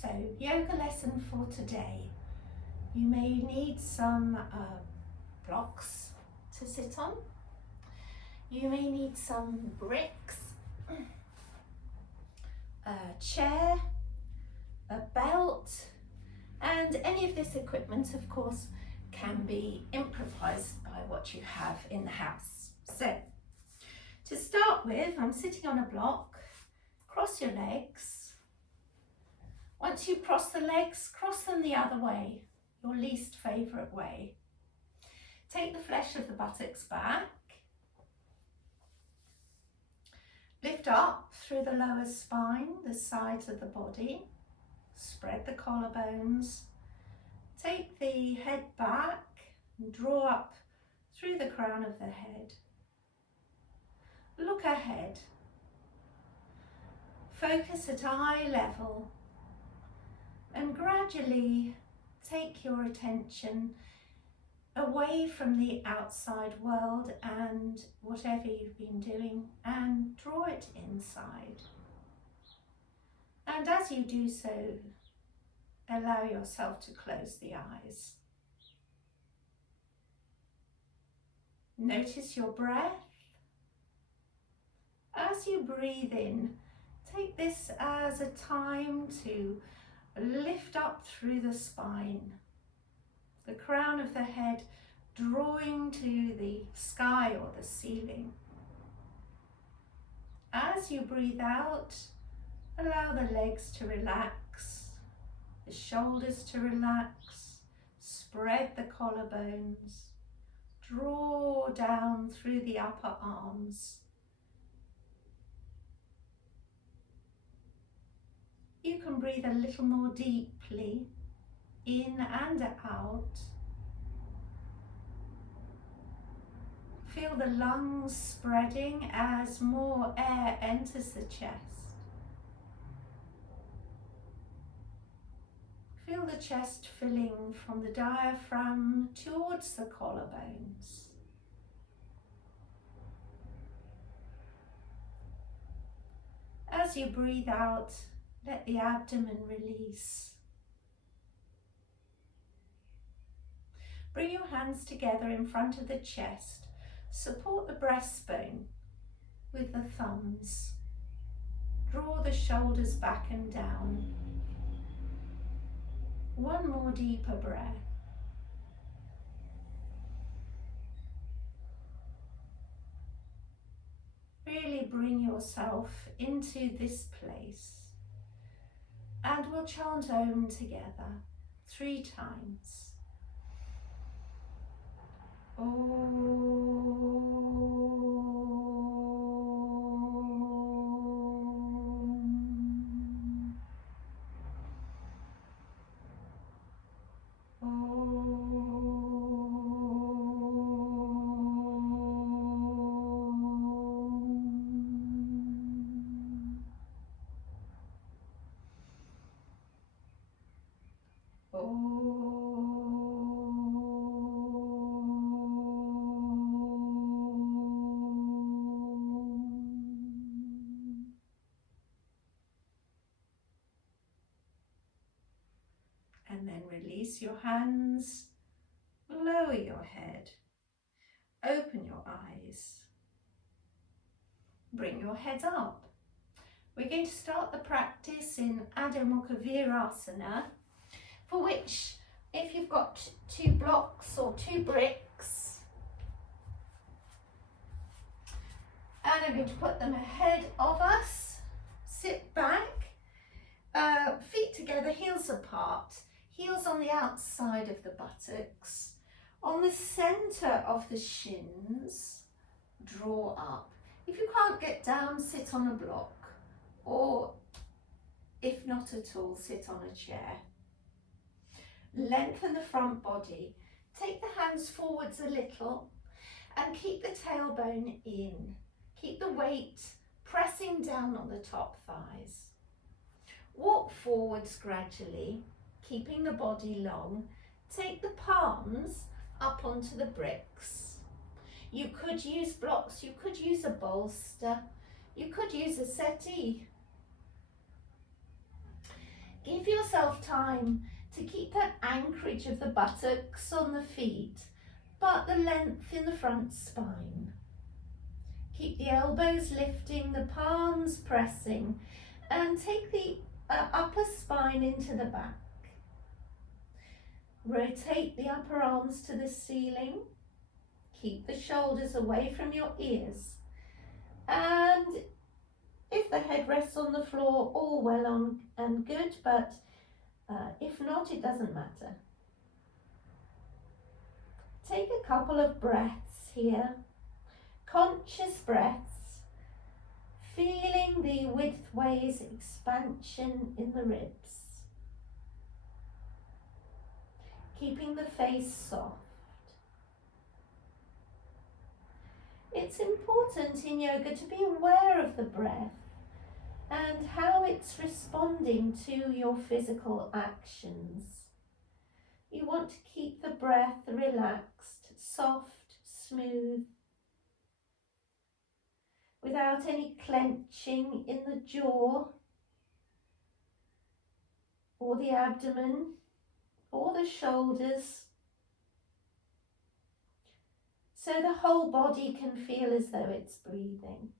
So, yoga lesson for today. You may need some blocks to sit on. You may need some bricks, a chair, a belt, and any of this equipment, of course, can be improvised by what you have in the house. So, to start with, I'm sitting on a block. Cross your legs. Once you cross the legs, cross them the other way, your least favourite way. Take the flesh of the buttocks back. Lift up through the lower spine, the sides of the body. Spread the collarbones. Take the head back and draw up through the crown of the head. Look ahead. Focus at eye level and gradually take your attention away from the outside world and whatever you've been doing and draw it inside. And as you do so, allow yourself to close the eyes. Notice your breath. As you breathe in, take this as a time to lift up through the spine, the crown of the head drawing to the sky or the ceiling. As you breathe out, allow the legs to relax, the shoulders to relax, spread the collarbones, draw down through the upper arms. You can breathe a little more deeply in and out. Feel the lungs spreading as more air enters the chest. Feel the chest filling from the diaphragm towards the collarbones. As you breathe out, let the abdomen release. Bring your hands together in front of the chest. Support the breastbone with the thumbs. Draw the shoulders back and down. One more deeper breath. Really bring yourself into this place. And we'll chant Om together 3 times. And then release your hands, lower your head, open your eyes, bring your head up. We're going to start the practice in Adho Mukha Virasana, for which, if you've got 2 blocks or 2 bricks, and I'm going to put them ahead of us, sit back, feet together, heels apart, heels on the outside of the buttocks, on the centre of the shins, draw up. If you can't get down, sit on a block, or if not at all, sit on a chair. Lengthen the front body, take the hands forwards a little and keep the tailbone in. Keep the weight pressing down on the top thighs. Walk forwards gradually, keeping the body long. Take the palms up onto the bricks. You could use blocks, you could use a bolster, you could use a settee. Give yourself time to keep that anchorage of the buttocks on the feet, but the length in the front spine. Keep the elbows lifting, the palms pressing, and take the upper spine into the back. Rotate the upper arms to the ceiling. Keep the shoulders away from your ears. And if the head rests on the floor, all well and good, but if not, it doesn't matter. Take a couple of breaths here, conscious breaths, feeling the widthways expansion in the ribs. Keeping the face soft. It's important in yoga to be aware of the breath and how it's responding to your physical actions. You want to keep the breath relaxed, soft, smooth, without any clenching in the jaw or the abdomen or the shoulders, so the whole body can feel as though it's breathing.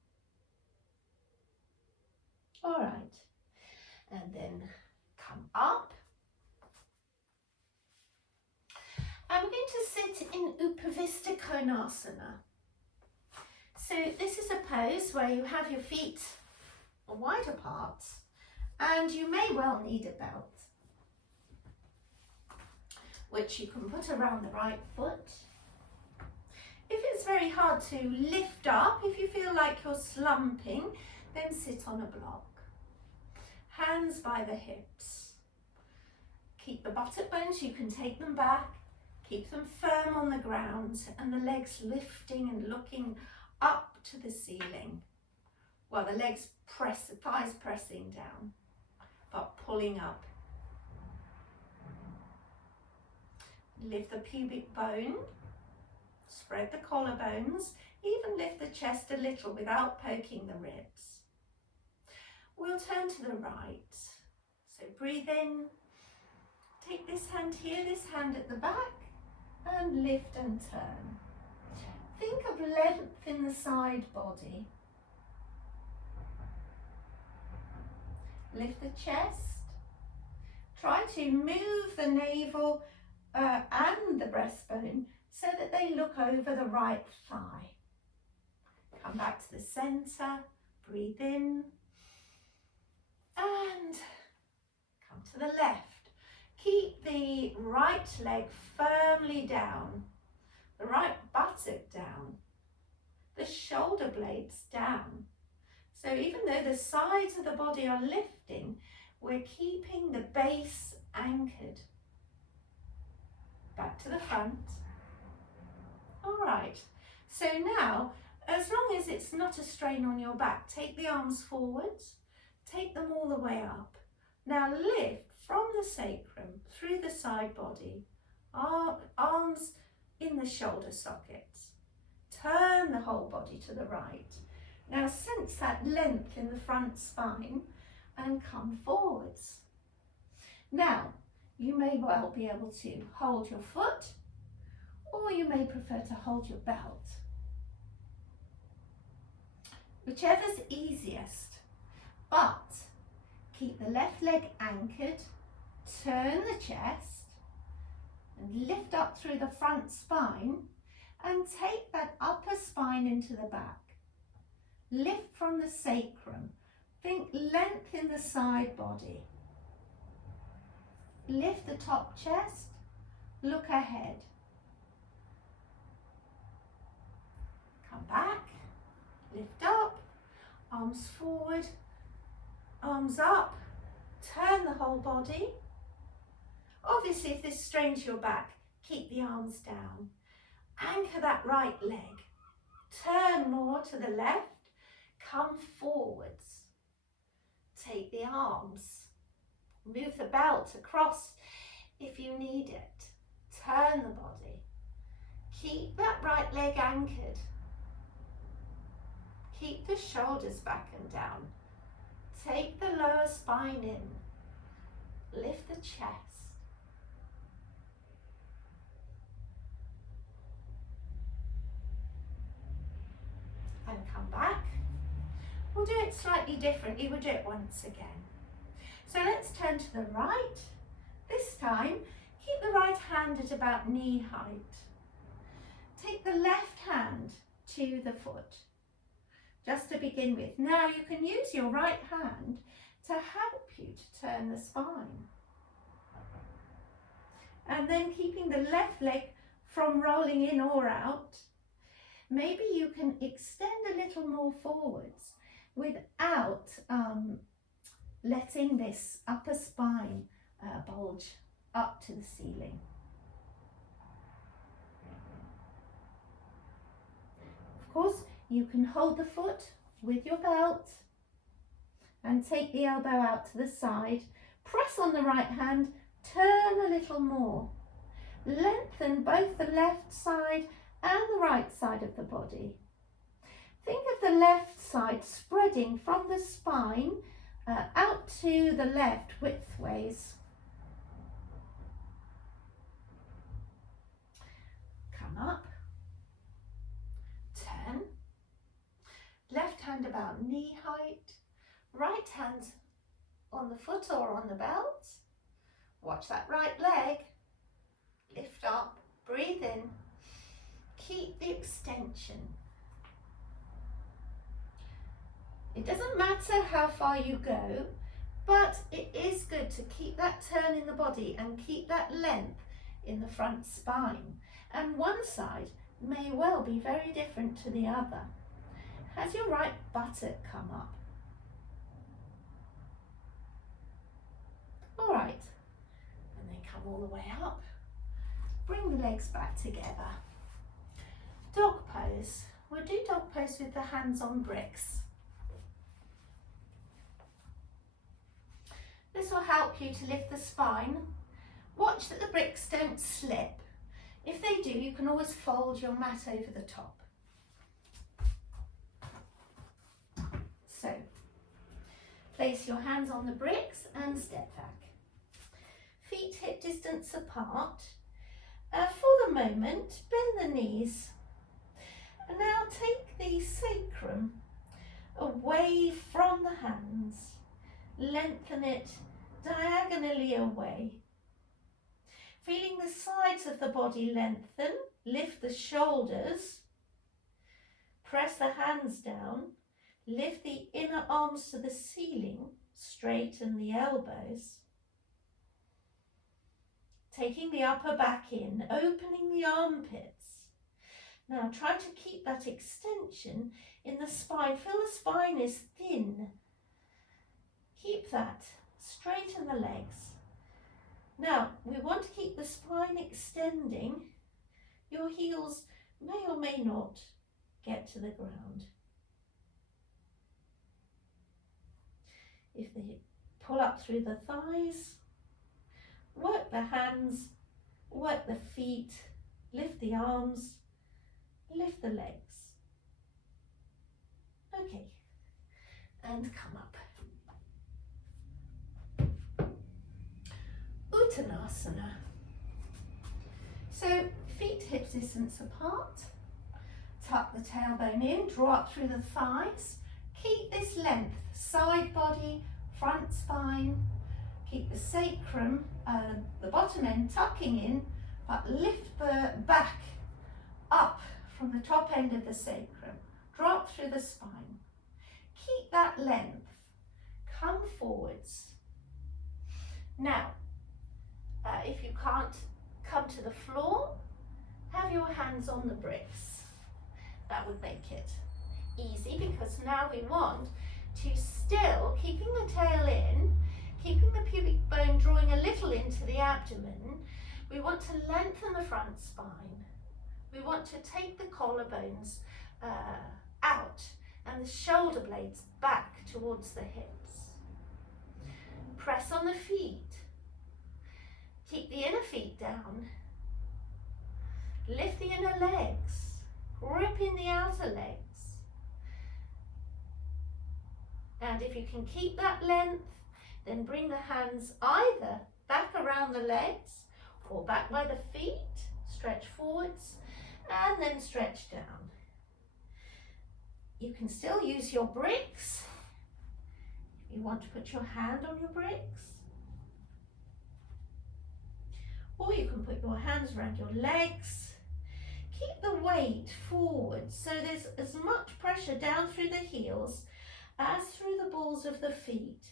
All right, and then come up. I'm going to sit in Upavista Konasana. So this is a pose where you have your feet wide apart and you may well need a belt, which you can put around the right foot. If it's very hard to lift up, if you feel like you're slumping, then sit on a block. Hands by the hips. Keep the buttock bones, you can take them back, keep them firm on the ground, and the legs lifting and looking up to the ceiling. Well, the legs press, the thighs pressing down, but pulling up. Lift the pubic bone, spread the collarbones, even lift the chest a little without poking the ribs. We'll turn to the right. So breathe in, take this hand here, this hand at the back, and lift and turn. Think of length in the side body. Lift the chest. Try to move the navel and the breastbone so that they look over the right thigh. Come back to the center, breathe in, and come to the left. Keep the right leg firmly down, the right buttock down, the shoulder blades down. So even though the sides of the body are lifting, we're keeping the base anchored. Back to the front. All right, so now, as long as it's not a strain on your back, take the arms forwards, take them all the way up. Now lift from the sacrum through the side body, arms in the shoulder sockets. Turn the whole body to the right. Now sense that length in the front spine and come forwards. Now, you may well be able to hold your foot, or you may prefer to hold your belt. Whichever's easiest, but keep the left leg anchored, turn the chest, and lift up through the front spine, and take that upper spine into the back. Lift from the sacrum. Think length in the side body. Lift the top chest, look ahead. Come back, lift up, arms forward, arms up, turn the whole body. Obviously, if this strains your back, keep the arms down. Anchor that right leg. Turn more to the left, come forwards. Take the arms. Move the belt across if you need it. Turn the body. Keep that right leg anchored. Keep the shoulders back and down. Take the lower spine in. Lift the chest. And come back. We'll do it slightly differently. We'll do it once again. So let's turn to the right. This time, keep the right hand at about knee height. Take the left hand to the foot, just to begin with. Now you can use your right hand to help you to turn the spine. And then keeping the left leg from rolling in or out, maybe you can extend a little more forwards without letting this upper spine bulge up to the ceiling. Of course, you can hold the foot with your belt and take the elbow out to the side. Press on the right hand, turn a little more. Lengthen both the left side and the right side of the body. Think of the left side spreading from the spine out to the left widthways. Come up, turn, left hand about knee height, right hand on the foot or on the belt. Watch that right leg, lift up, breathe in, keep the extension. It doesn't matter how far you go, but it is good to keep that turn in the body and keep that length in the front spine. And one side may well be very different to the other. Has your right buttock come up? All right, and then come all the way up. Bring the legs back together. Dog pose. We'll do dog pose with the hands on bricks. This will help you to lift the spine. Watch that the bricks don't slip. If they do, you can always fold your mat over the top. So, place your hands on the bricks and step back. Feet hip distance apart. For the moment, bend the knees. And now take the sacrum away from the hands. Lengthen it diagonally away. Feeling the sides of the body lengthen, lift the shoulders, press the hands down, lift the inner arms to the ceiling, straighten the elbows. Taking the upper back in, opening the armpits. Now try to keep that extension in the spine. Feel the spine is thin. Keep that, straighten the legs. Now, we want to keep the spine extending. Your heels may or may not get to the ground. If they pull up through the thighs, work the hands, work the feet, lift the arms, lift the legs. Okay, and come up. Uttanasana. So feet hip distance apart, tuck the tailbone in, draw up through the thighs, keep this length, side body, front spine, keep the sacrum, the bottom end tucking in, but lift the back up from the top end of the sacrum, draw up through the spine, keep that length, come forwards. Now, if you can't come to the floor, have your hands on the bricks. That would make it easy, because now we want to still, keeping the tail in, keeping the pubic bone drawing a little into the abdomen, we want to lengthen the front spine. We want to take the collarbones out and the shoulder blades back towards the hips. Press on the feet. Keep the inner feet down. Lift the inner legs. Grip in the outer legs. And if you can keep that length, Then bring the hands either back around the legs or back by the feet, stretch forwards and then stretch down. You can still use your bricks if you want to put your hand on your bricks. Or you can put your hands around your legs. Keep the weight forward so there's as much pressure down through the heels as through the balls of the feet,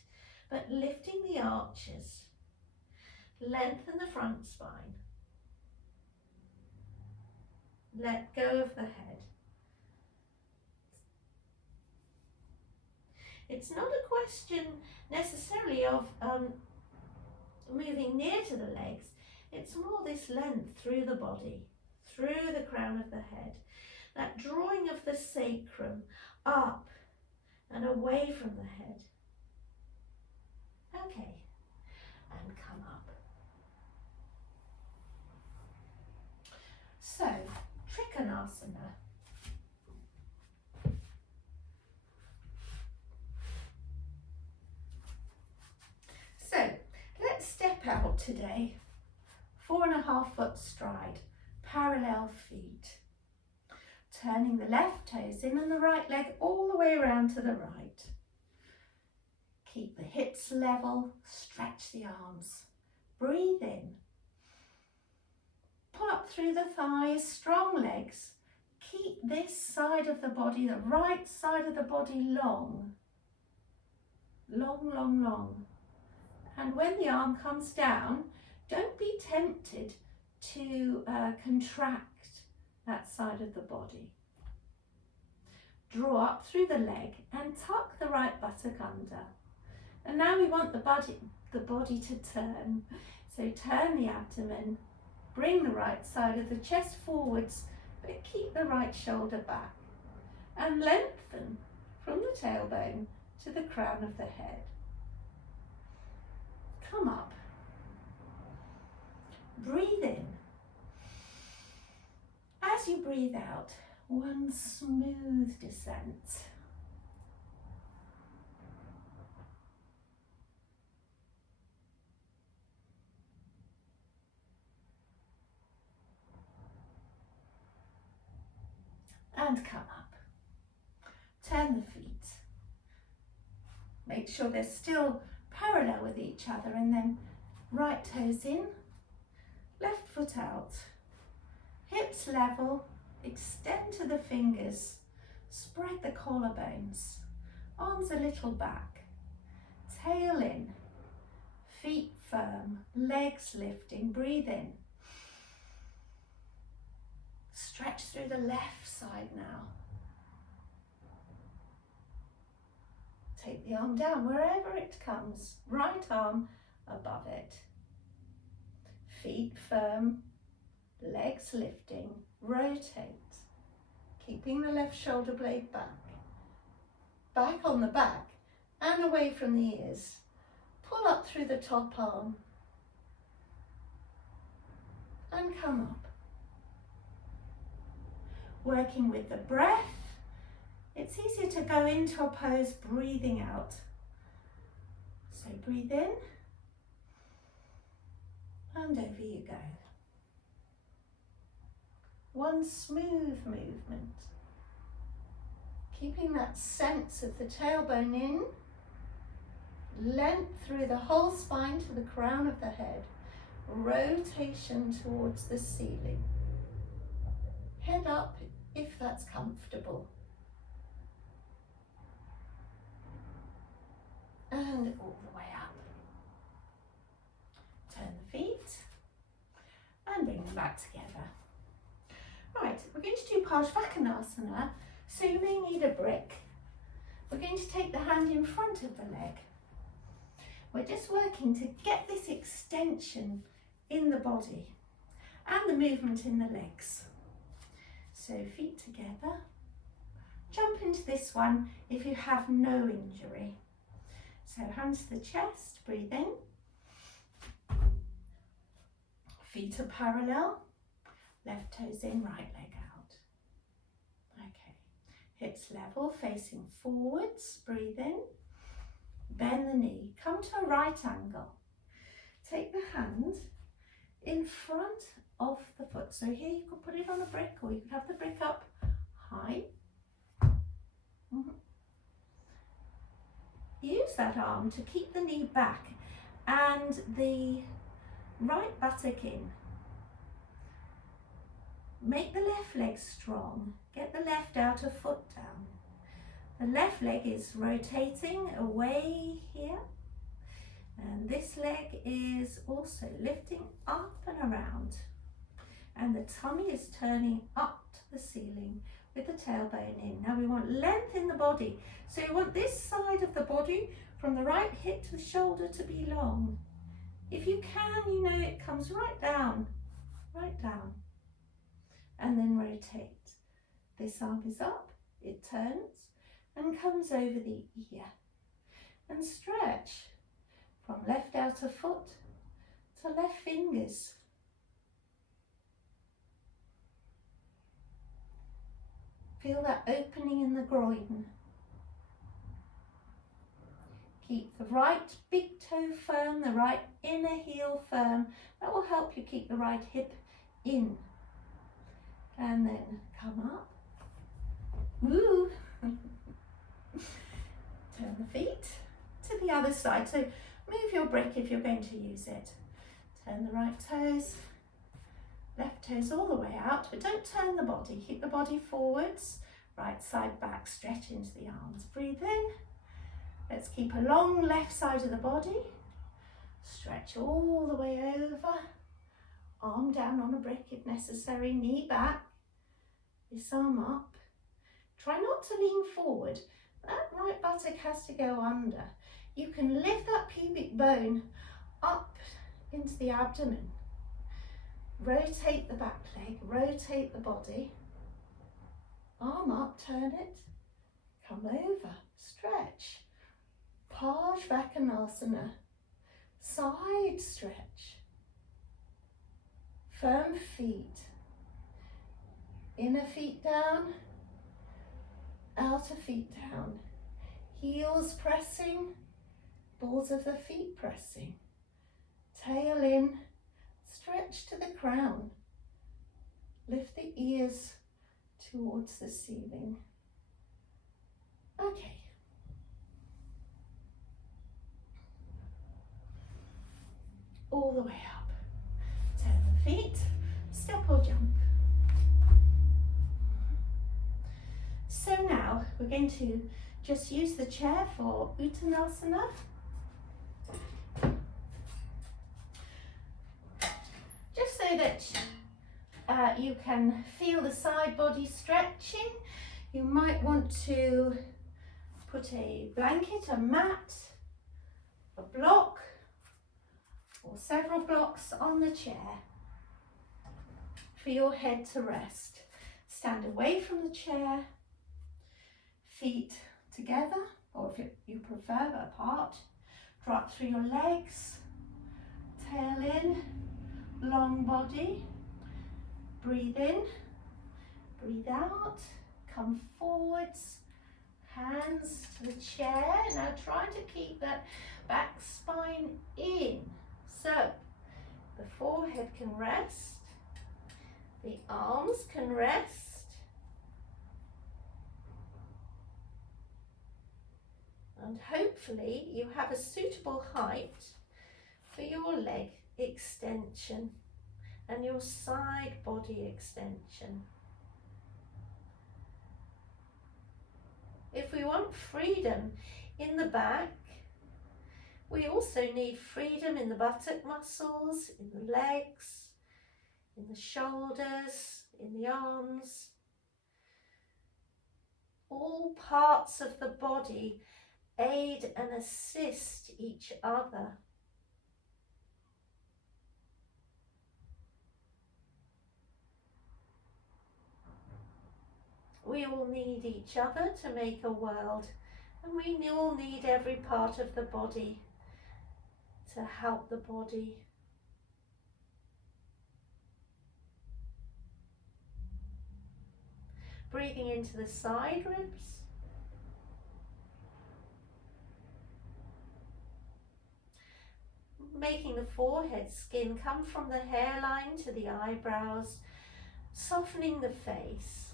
but lifting the arches. Lengthen the front spine. Let go of the head. It's not a question necessarily of moving near to the legs. It's more this length through the body, through the crown of the head. That drawing of the sacrum up and away from the head. Okay, and come up. So, Trikonasana. So, let's step out today. 4.5 foot stride, parallel feet. Turning the left toes in and the right leg all the way around to the right. Keep the hips level, stretch the arms. Breathe in. Pull up through the thighs, strong legs. Keep this side of the body, the right side of the body long. Long, long, long. And when the arm comes down, don't be tempted to contract that side of the body. Draw up through the leg and tuck the right buttock under. And now we want the body to turn. So turn the abdomen, bring the right side of the chest forwards, but keep the right shoulder back. And lengthen from the tailbone to the crown of the head. Come up. Breathe in. As you breathe out, one smooth descent. And come up. Turn the feet. Make sure they're still parallel with each other, and then right toes in, left foot out, hips level, extend to the fingers, spread the collarbones, arms a little back, tail in, feet firm, legs lifting, breathe in. Stretch through the left side now. Take the arm down wherever it comes, right arm above it. Feet firm, legs lifting, rotate, keeping the left shoulder blade back. Back on the back and away from the ears. Pull up through the top arm and come up. Working with the breath, it's easier to go into a pose breathing out. So breathe in and over you go. One smooth movement. Keeping that sense of the tailbone in, length through the whole spine to the crown of the head, rotation towards the ceiling. Head up if that's comfortable. And all the way up. Turn the feet and bring them back together. Right, we're going to do Parsvakonasana, so you may need a brick. We're going to take the hand in front of the leg. We're just working to get this extension in the body and the movement in the legs. So feet together. Jump into this one if you have no injury. So hands to the chest, breathe in. Feet are parallel. Left toes in, right leg out. Okay. Hips level, facing forwards, breathe in. Bend the knee, come to a right angle. Take the hand in front of the foot. So here you could put it on a brick, or you could have the brick up high. Use that arm to keep the knee back and the right buttock in. Make the left leg strong. Get the left outer foot down. The left leg is rotating away here, and this leg is also lifting up and around, and the tummy is turning up to the ceiling with the tailbone in. Now we want length in the body, so you want this side of the body from the right hip to the shoulder to be long. If you can, you know, it comes right down, and then rotate. This arm is up, it turns and comes over the ear, and stretch from left outer foot to left fingers. Feel that opening in the groin. Keep the right big toe firm, the right inner heel firm. That will help you keep the right hip in. And then come up. Woo! Turn the feet to the other side. So move your brick if you're going to use it. Turn the right toes, left toes all the way out, but don't turn the body. Keep the body forwards, right side back, stretch into the arms. Breathe in. Let's keep a long left side of the body. Stretch all the way over. Arm down on a brick if necessary, knee back. This arm up. Try not to lean forward. That right buttock has to go under. You can lift that pubic bone up into the abdomen. Rotate the back leg, rotate the body. Arm up, turn it. Come over, stretch. Parsvakonasana, side stretch. Firm feet. Inner feet down, outer feet down. Heels pressing, balls of the feet pressing. Tail in, stretch to the crown. Lift the ears towards the ceiling. Okay. All the way up. Turn the feet, step or jump. So now we're going to just use the chair for Uttanasana. Just so that you can feel the side body stretching, you might want to put a blanket, a mat, a block, or several blocks on the chair for your head to rest. Stand away from the chair, feet together, or if you prefer apart. Drop through your legs, tail in, long body. Breathe in, breathe out, come forwards, hands to the chair. Now try to keep that back spine in. So the forehead can rest, the arms can rest. And hopefully you have a suitable height for your leg extension and your side body extension. If we want freedom in the back, we also need freedom in the buttock muscles, in the legs, in the shoulders, in the arms. All parts of the body aid and assist each other. We all need each other to make a world, and we all need every part of the body to help the body. Breathing into the side ribs. making the forehead skin come from the hairline to the eyebrows, softening the face.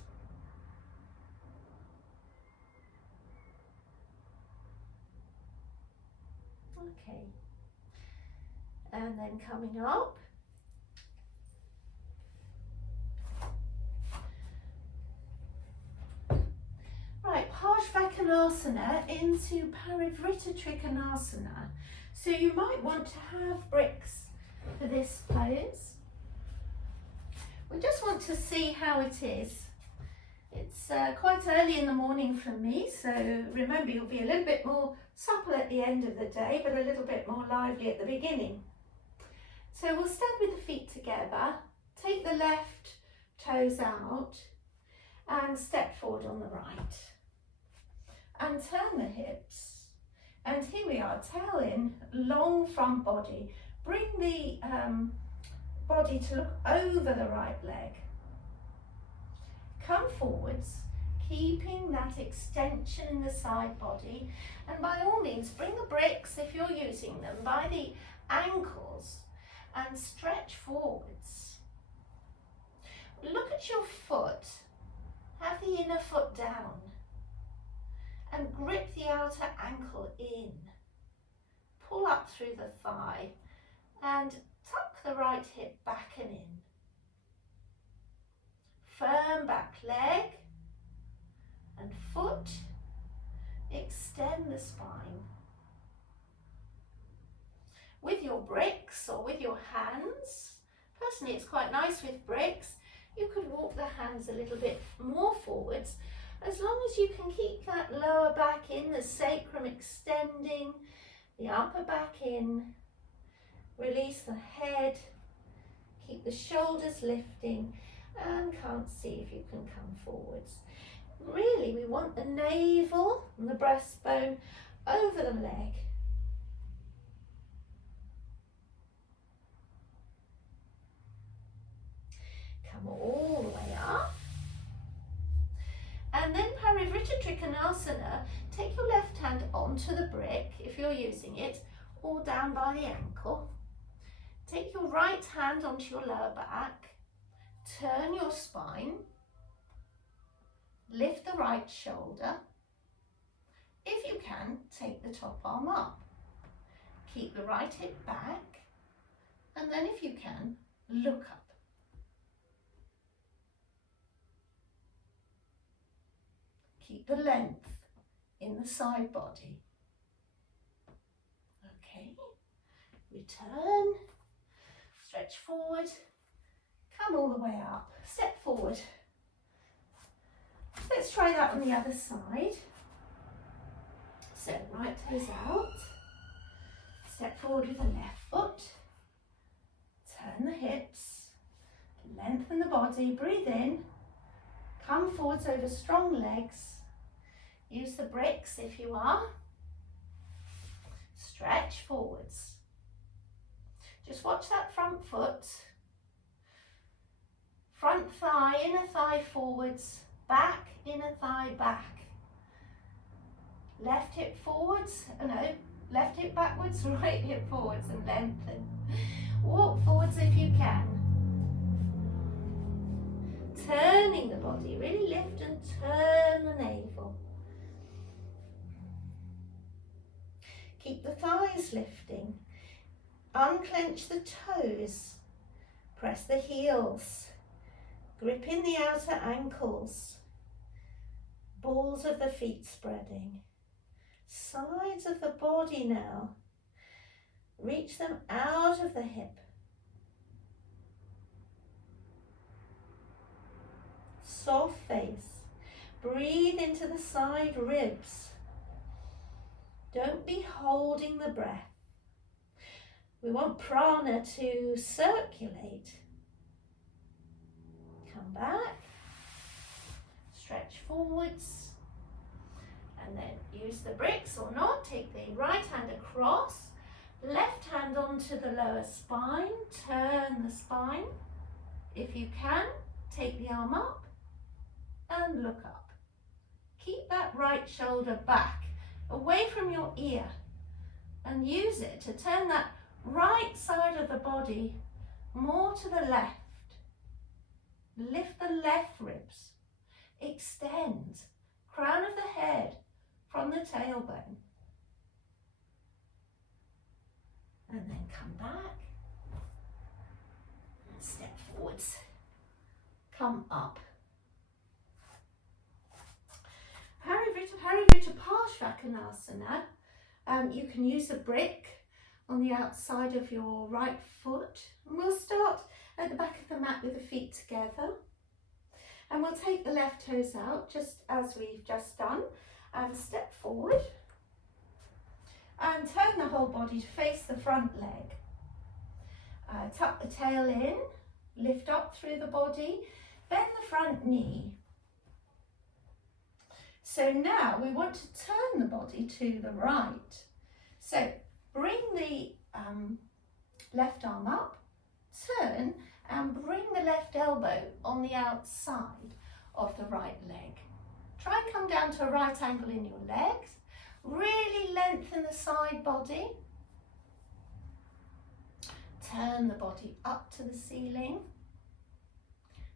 Okay. And then coming up. Right, Parsvakonasana into Parivrtta Trikonasana. So you might want to have bricks for this pose. We just want to see how it is. It's quite early in the morning for me, so remember you'll be a little bit more supple at the end of the day, but a little bit more lively at the beginning. So we'll stand with the feet together, take the left toes out and step forward on the right. And turn the hips. And here we are, tail in, long front body. Bring the body to look over the right leg. Come forwards, keeping that extension in the side body. And by all means, bring the bricks, if you're using them, by the ankles and stretch forwards. Look at your foot. Have the inner foot down. And grip the outer ankle in. Pull up through the thigh and tuck the right hip back and in. Firm back leg and foot. Extend the spine. With your bricks or with your hands, personally it's quite nice with bricks, you could walk the hands a little bit more forwards, as long as you can keep that lower back in, the sacrum extending, the upper back in, release the head, keep the shoulders lifting, and can't see if you can come forwards. Really, we want the navel and the breastbone over the leg. Come all the way up. And then Parivrtta Trikonasana, take your left hand onto the brick, if you're using it, or down by the ankle. Take your right hand onto your lower back, turn your spine, lift the right shoulder. If you can, take the top arm up. Keep the right hip back, and then if you can, look up. Keep the length in the side body. Okay, return, stretch forward, come all the way up, step forward. Let's try that on the other side. So right toes out, step forward with the left foot, turn the hips, lengthen the body, breathe in, come forwards over strong legs. Use the bricks if you are. Stretch forwards. Just watch that front foot. Front thigh, inner thigh forwards, back, inner thigh back. Left hip forwards, left hip backwards, right hip forwards and lengthen. Walk forwards if you can. Turning the body, really lift and turn the navel. Keep the thighs lifting. Unclench the toes. Press the heels. Grip in the outer ankles. Balls of the feet spreading. Sides of the body now. Reach them out of the hip. Soft face. Breathe into the side ribs. Don't be holding the breath. We want prana to circulate. Come back, stretch forwards, and then use the bricks or not. Take the right hand across, left hand onto the lower spine, turn the spine. If you can, take the arm up and look up. Keep that right shoulder back, away from your ear, and use it to turn that right side of the body more to the left. Lift the left ribs. Extend. Crown of the head from the tailbone. And then come back. Step forwards. Come up. Parivrtta Parshvakonasana. You can use a brick on the outside of your right foot. And we'll start at the back of the mat with the feet together. And we'll take the left toes out, just as we've just done, and step forward. And turn the whole body to face the front leg. Tuck the tail in, lift up through the body, bend the front knee. So now we want to turn the body to the right. So bring the left arm up, turn and bring the left elbow on the outside of the right leg. Try and come down to a right angle in your legs. Really lengthen the side body. Turn the body up to the ceiling.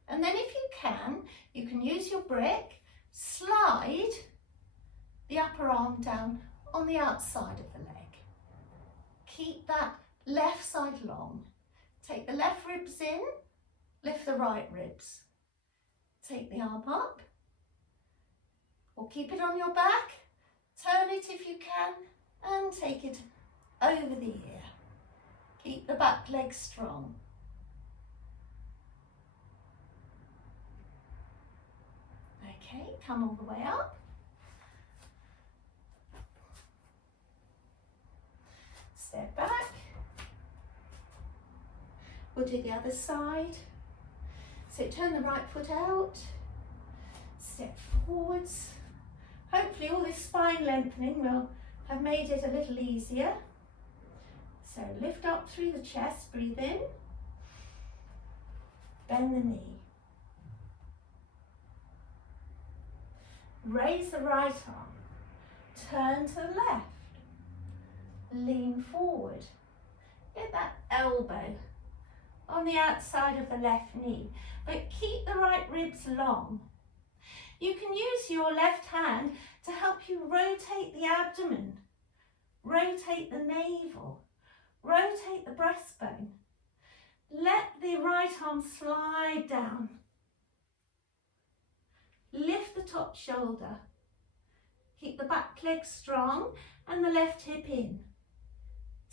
And then if you can use your brick, slide the upper arm down on the outside of the leg. Keep that left side long. Take the left ribs in, lift the right ribs. Take the arm up, or keep it on your back. Turn it if you can, and take it over the ear. Keep the back leg strong. Okay, come all the way up. Step back. We'll do the other side. So turn the right foot out. Step forwards. Hopefully all this spine lengthening will have made it a little easier. So lift up through the chest, breathe in. Bend the knee. Raise the right arm. Turn to the left. Lean forward. Get that elbow on the outside of the left knee, but keep the right ribs long. You can use your left hand to help you rotate the abdomen, rotate the navel, rotate the breastbone. Let the right arm slide down. Lift the top shoulder. Keep the back leg strong and the left hip in.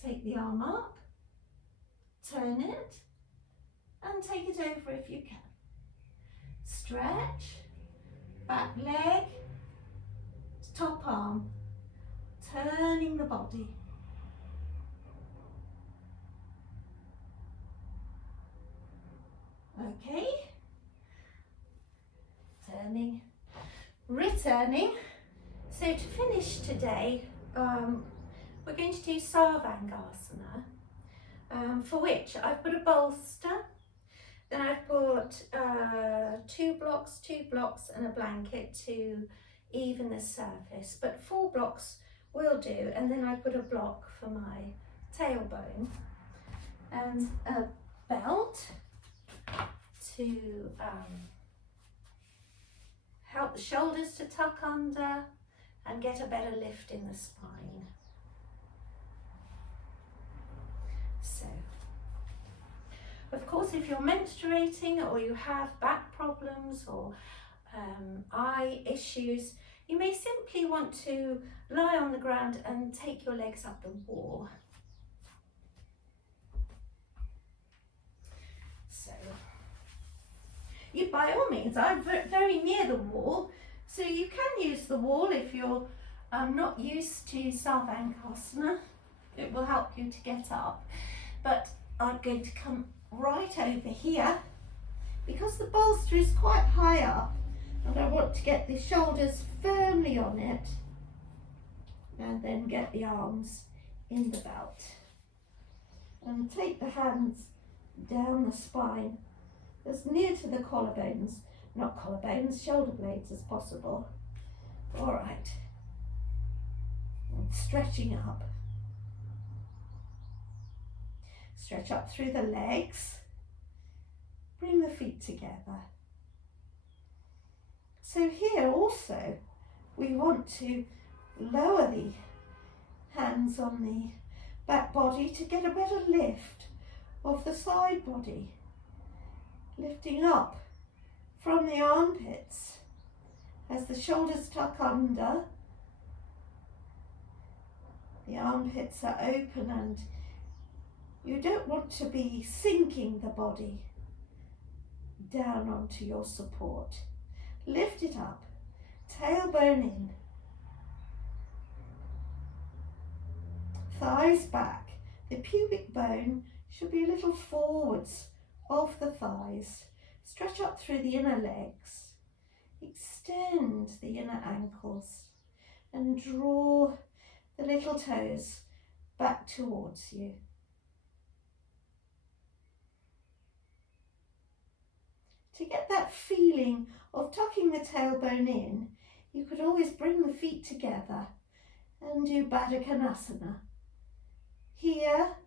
Take the arm up, turn it, and take it over if you can. Stretch, back leg, top arm, turning the body. Okay, turning, returning. So to finish today, we're going to do Sarvangasana, for which I've put a bolster, then I've put two blocks and a blanket to even the surface, but 4 blocks will do, and then I put a block for my tailbone and a belt to help the shoulders to tuck under and get a better lift in the spine. So, of course, if you're menstruating or you have back problems or eye issues, you may simply want to lie on the ground and take your legs up the wall. So, you by all means, I'm very near the wall, so you can use the wall if you're not used to Sarvangasana. It will help you to get up. But I'm going to come right over here because the bolster is quite high up and I want to get the shoulders firmly on it and then get the arms in the belt. And take the hands down the spine as near to the collarbones, not collarbones, shoulder blades as possible. All right, and stretching up. Stretch up through the legs. Bring the feet together. So here also we want to lower the hands on the back body to get a better lift of the side body. Lifting up from the armpits as the shoulders tuck under. The armpits are open and you don't want to be sinking the body down onto your support. Lift it up, tailbone in, thighs back. The pubic bone should be a little forwards of the thighs. Stretch up through the inner legs. Extend the inner ankles and draw the little toes back towards you. To get that feeling of tucking the tailbone in, you could always bring the feet together and do Baddha Konasana. Here,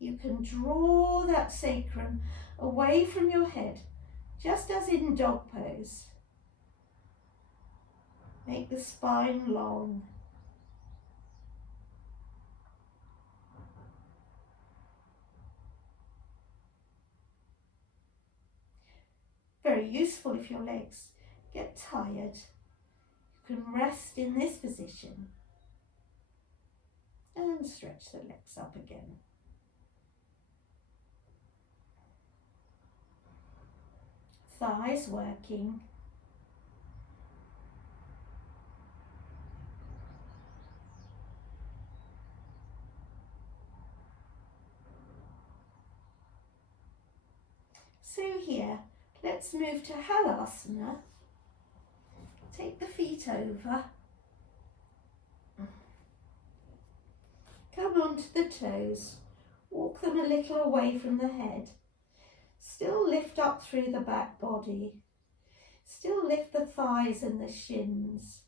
you can draw that sacrum away from your head, just as in dog pose. Make the spine long. Very useful if your legs get tired. You can rest in this position and stretch the legs up again. Thighs working. So here, let's move to Halasana. Take the feet over. Come onto the toes. Walk them a little away from the head. Still lift up through the back body. Still lift the thighs and the shins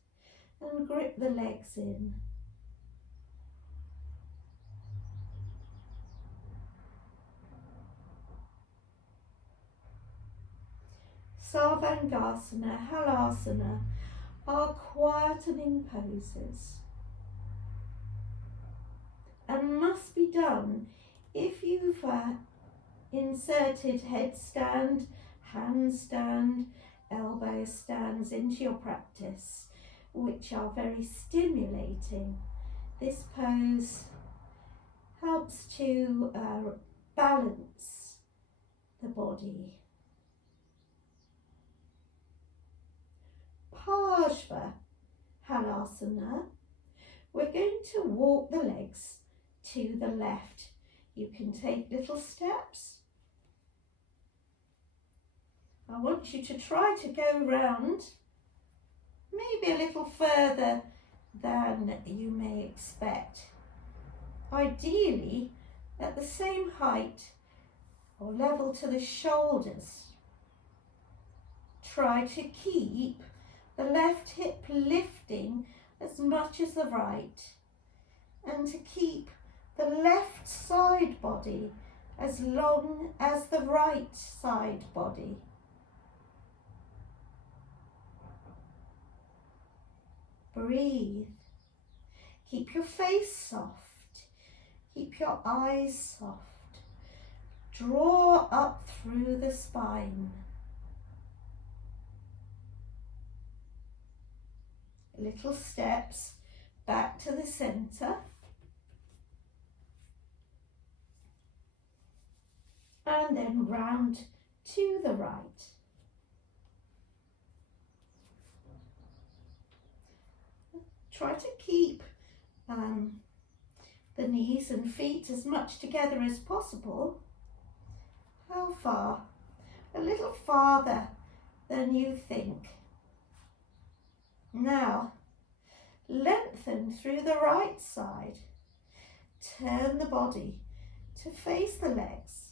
and grip the legs in. Sarvangasana, Halasana are quietening poses and must be done if you've inserted headstand, handstand, elbow stands into your practice, which are very stimulating. This pose helps to balance the body. Parshva Halasana. We're going to walk the legs to the left. You can take little steps. I want you to try to go round maybe a little further than you may expect. Ideally at the same height or level to the shoulders. Try to keep the left hip lifting as much as the right, and to keep the left side body as long as the right side body. Breathe. Keep your face soft. Keep your eyes soft. Draw up through the spine. Little steps back to the center. And then round to the right. Try to keep the knees and feet as much together as possible. How far? A little farther than you think. Now, lengthen through the right side. Turn the body to face the legs.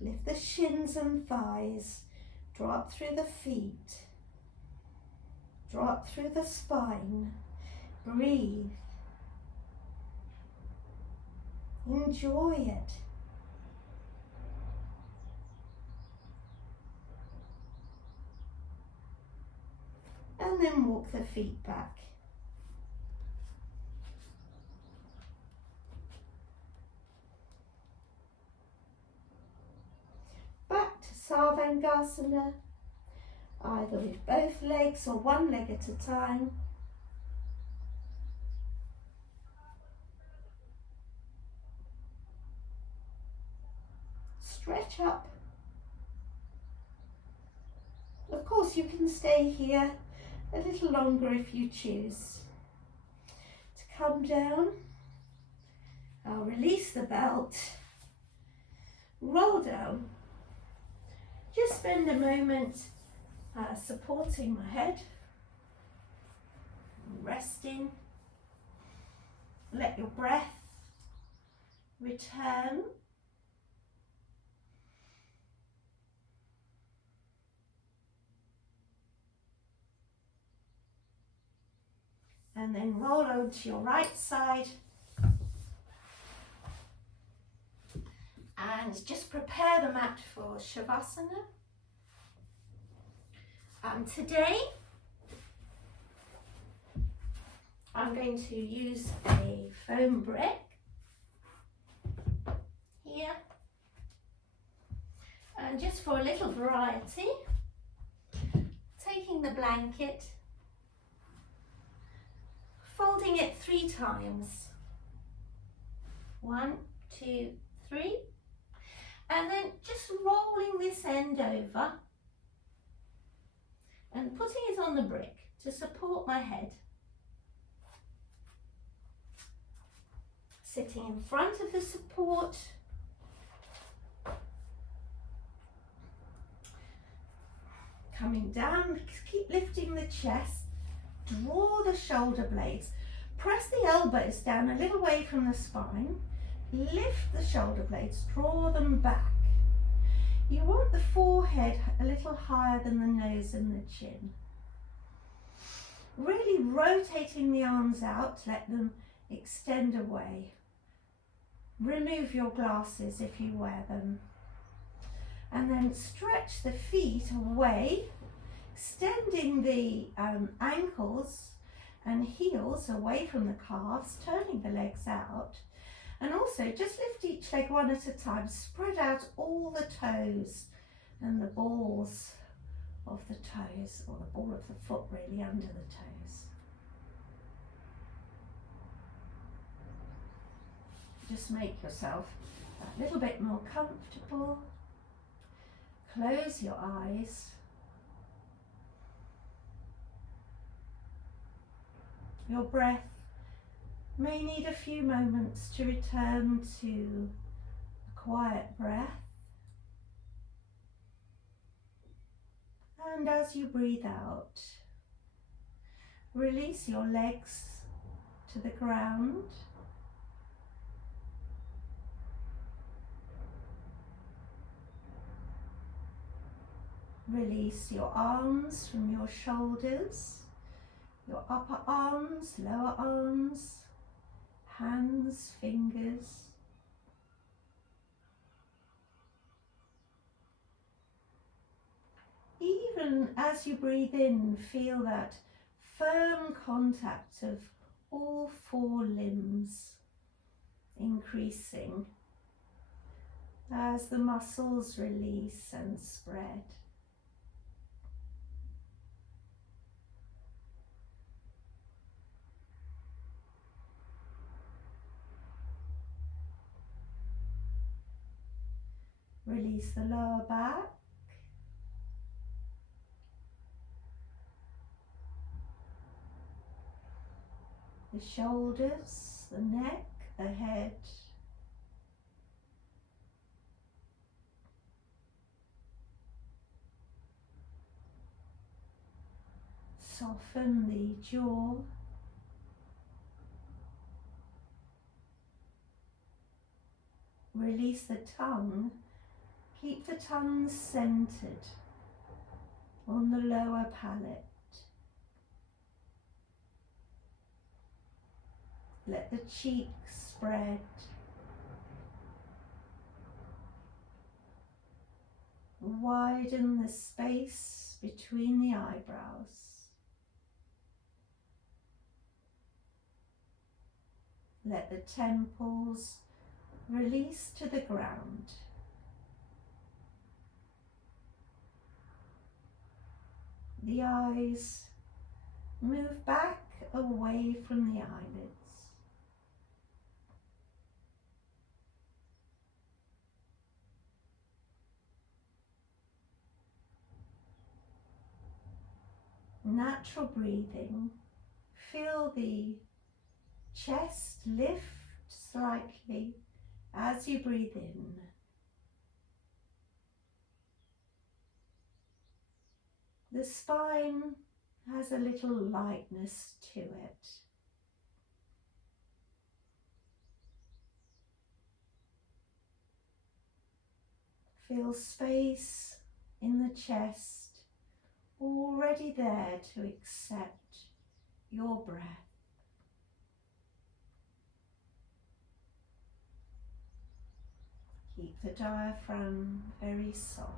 Lift the shins and thighs. Draw up through the feet. Draw up through the spine. Breathe. Enjoy it. And then walk the feet back. Back to Sarvangasana, either with both legs or one leg at a time. Stretch up. Of course, you can stay here a little longer if you choose. To come down, I'll release the belt, roll down. Just spend a moment supporting my head, resting. Let your breath return. And then roll over to your right side. And just prepare the mat for Shavasana. Today, I'm going to use a foam brick here. And just for a little variety, taking the blanket, folding it 3 times. 1, 2, 3. And then just rolling this end over and putting it on the brick to support my head. Sitting in front of the support. Coming down, keep lifting the chest. Draw the shoulder blades. Press the elbows down a little way from the spine. Lift the shoulder blades, draw them back. You want the forehead a little higher than the nose and the chin. Really rotating the arms out, let them extend away. Remove your glasses if you wear them. And then stretch the feet away, extending the ankles and heels away from the calves, turning the legs out. And also just lift each leg one at a time, spread out all the toes and the balls of the toes, or the ball of the foot really under the toes. Just make yourself a little bit more comfortable. Close your eyes. Your breath may need a few moments to return to a quiet breath. And as you breathe out, release your legs to the ground. Release your arms from your shoulders, your upper arms, lower arms, hands, fingers. Even as you breathe in, feel that firm contact of all 4 limbs increasing as the muscles release and spread. Release the lower back. The shoulders, the neck, the head. Soften the jaw. Release the tongue. Keep the tongue centered on the lower palate. Let the cheeks spread widen the space between the eyebrows. Let the temples release to the ground. The eyes move back away from the eyelids. Natural breathing. Feel the chest lift slightly as you breathe in. The spine has a little lightness to it. Feel space in the chest, already there to accept your breath. Keep the diaphragm very soft.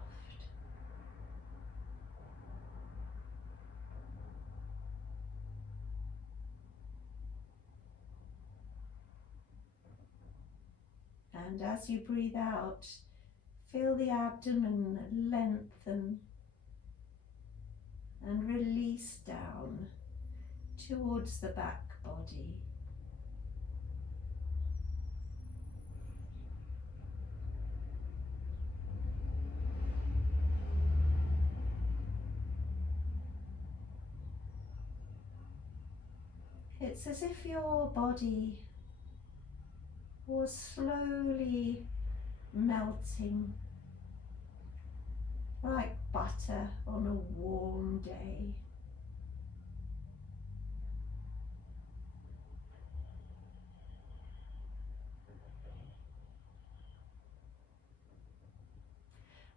And as you breathe out, feel the abdomen lengthen and release down towards the back body. It's as if your body was slowly melting like butter on a warm day.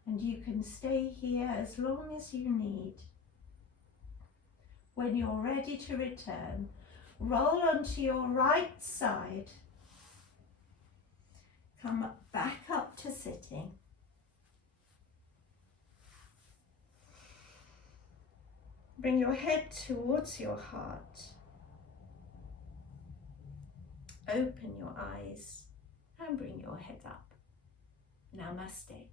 And you can stay here as long as you need. When you're ready to return, roll onto your right side. Come back up to sitting. Bring your head towards your heart. Open your eyes and bring your head up. Namaste.